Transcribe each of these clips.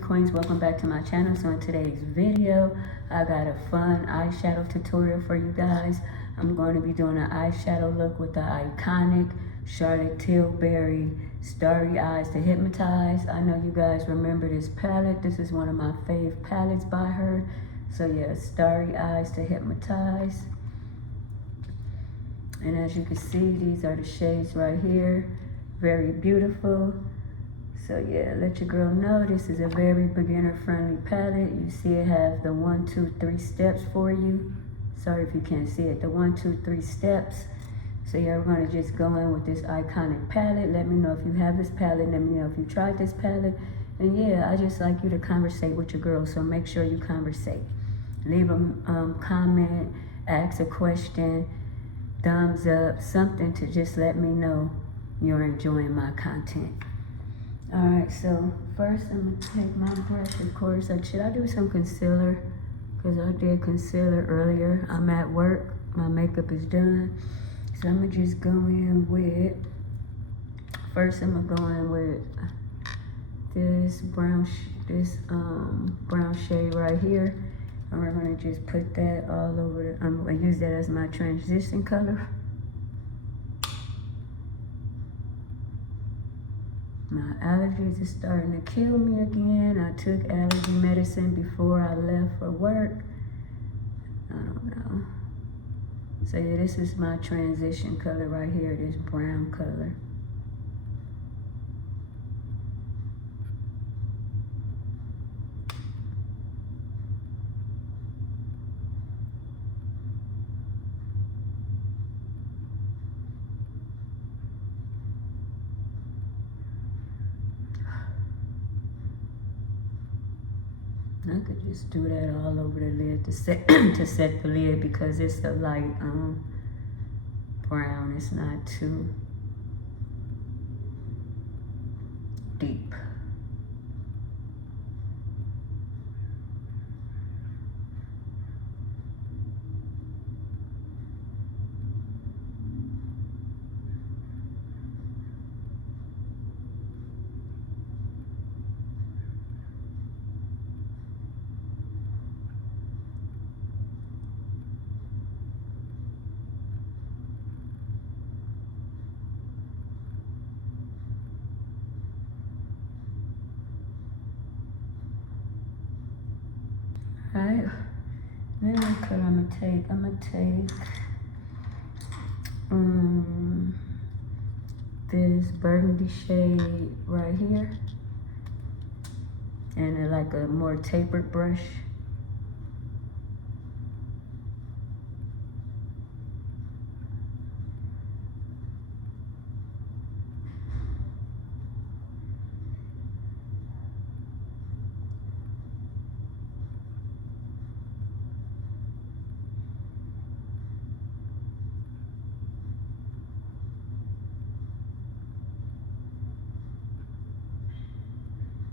Queens, welcome back to my channel. So in today's video, I got a fun eyeshadow tutorial for you guys. I'm going to be doing an eyeshadow look with the iconic Charlotte Tilbury Starry Eyes to Hypnotize. I know you guys remember this palette. This is one of my fave palettes by her. So yeah, Starry Eyes to Hypnotize. And as you can see, these are the shades right here. Very beautiful. So yeah, let your girl know this is a very beginner-friendly palette. You see it has the 1, 2, 3 steps for you. Sorry if you can't see it. The 1, 2, 3 steps. So yeah, we're gonna just go in with this iconic palette. Let me know if you have this palette. Let me know if you tried this palette. And yeah, I just like you to conversate with your girl. So make sure you conversate. Leave a comment, ask a question, thumbs up, something to just let me know you're enjoying my content. All right, so first I'm gonna take my brush, of course. Should I do some concealer? Because I did concealer earlier. I'm at work, my makeup is done. So I'm gonna just go in with, first I'm gonna go in with this brown shade right here. And we're gonna just put that all over, I'm gonna use that as my transition color. My allergies are starting to kill me again. I took allergy medicine before I left for work. I don't know. So yeah, this is my transition color right here, this brown color. I could just do that all over the lid to set to set the lid because it's a light brown. It's not too deep. Alright, then what color I'm gonna take? I'm gonna take this burgundy shade right here, and like a more tapered brush.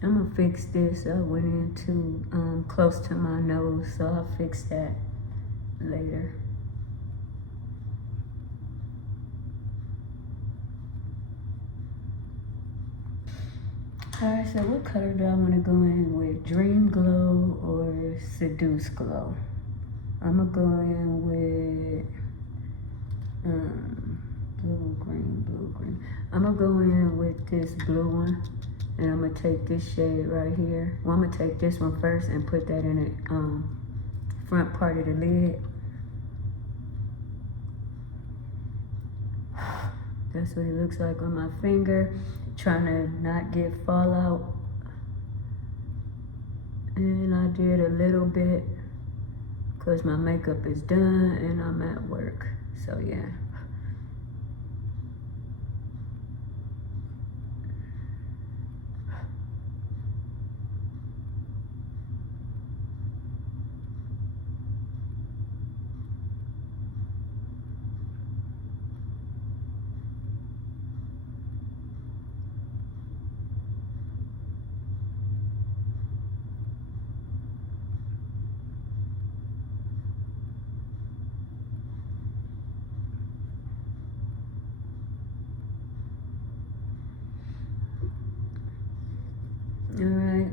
I'm gonna fix this. I went in too close to my nose, so I'll fix that later. Alright, so what color do I want to go in with? Dream Glow or Seduce Glow? I'm gonna go in with blue, green. I'm gonna go in with this blue one. And I'm gonna take this shade right here. Well, I'm gonna take this one first and put that in the front part of the lid. That's what it looks like on my finger. Trying to not get fallout. And I did a little bit because my makeup is done and I'm at work. So yeah. All right,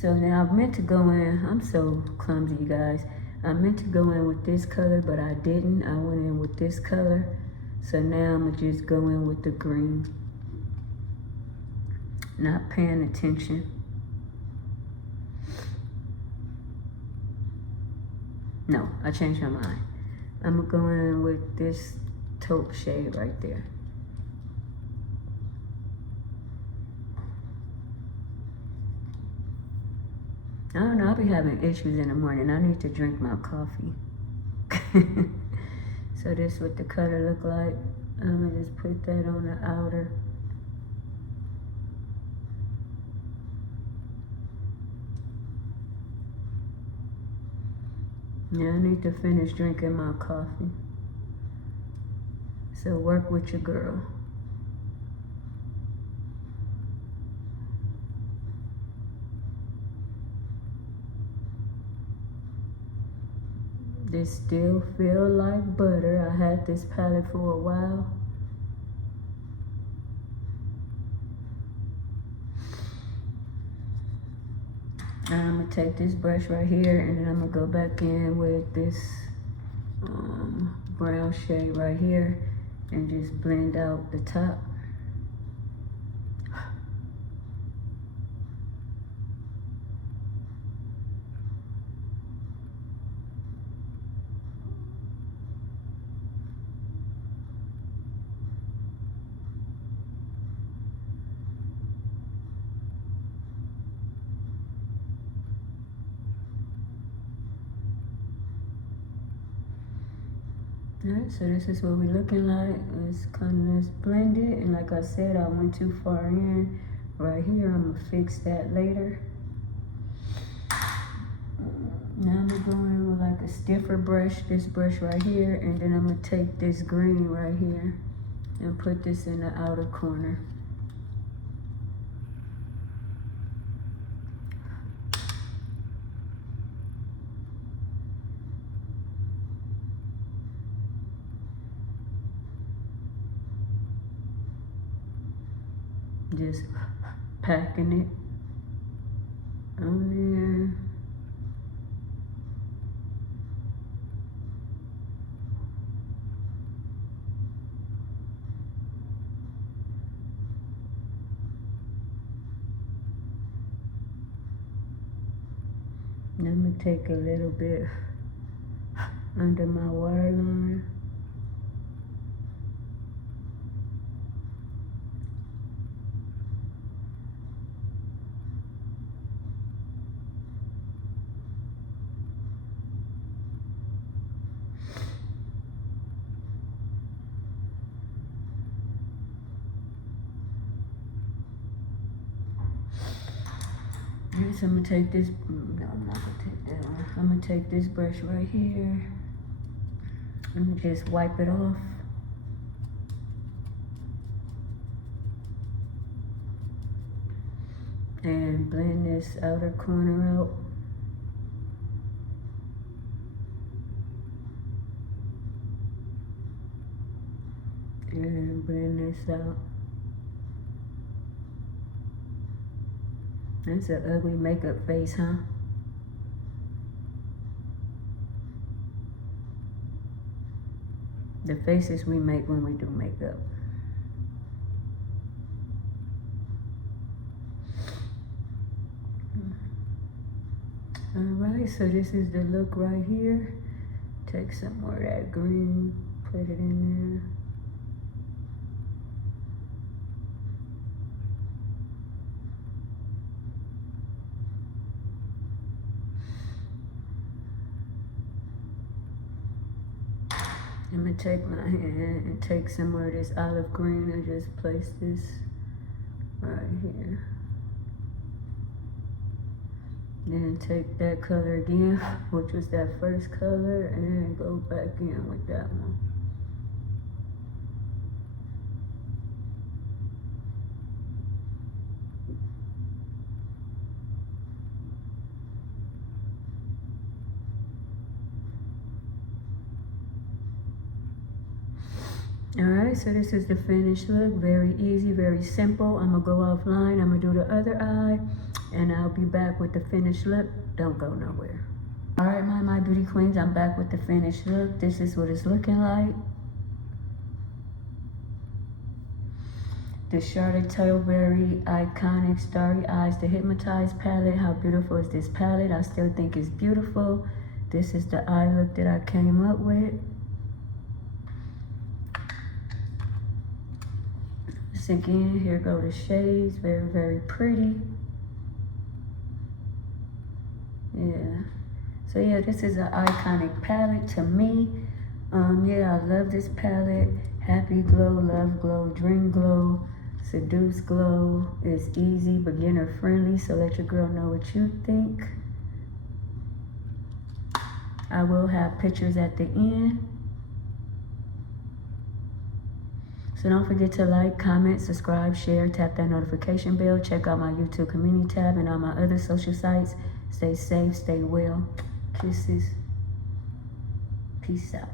So now I meant to go in, I'm so clumsy, you guys. I meant to go in with this color, but I didn't. I went in with this color. So now I'm gonna just go in with the green. Not paying attention. No, I changed my mind. I'm gonna go in with this taupe shade right there. I don't know, I'll be having issues in the morning. I need to drink my coffee. So this is what the color look like. I'm gonna just put that on the outer. Now I need to finish drinking my coffee. So work with your girl. This still feel like butter. I had this palette for a while. I'm gonna take this brush right here and then I'm gonna go back in with this brown shade right here and just blend out the top. Alright, so this is what we're looking like. It's kind of blended, and like I said, I went too far in right here. I'm gonna fix that later. Now I'm gonna go in with like a stiffer brush, this brush right here, and then I'm gonna take this green right here and put this in the outer corner. Just packing it on there. And I'm gonna take a little bit under my waterline. So I'm gonna take this, no, I'm not gonna take that one. I'm gonna take this brush right here and just wipe it off. And blend this outer corner out. And blend this out. That's an ugly makeup face, huh? The faces we make when we do makeup. Alright, so this is the look right here. Take some more of that green, put it in there. I'm gonna take my hand and take some more of this olive green and just place this right here. Then take that color again, which was that first color, and go back in with that one. Alright, so this is the finished look. Very easy, very simple. I'm gonna go offline. I'm gonna do the other eye. and I'll be back with the finished look. Don't go nowhere. All right, my beauty queens, I'm back with the finished look. This is what it's looking like. The Charlotte Tilbury Iconic Starry Eyes, the Hypnotise palette. How beautiful is this palette? I still think it's beautiful. This is the eye look that I came up with. So again, here go the shades. Very, very pretty. Yeah. So yeah, this is an iconic palette to me. Yeah, I love this palette. Happy glow, love glow, dream glow, seduce glow. It's easy, beginner friendly, so let your girl know what you think. I will have pictures at the end. So don't forget to like, comment, subscribe, share, tap that notification bell. Check out my YouTube community tab and all my other social sites. Stay safe, stay well. Kisses. Peace out.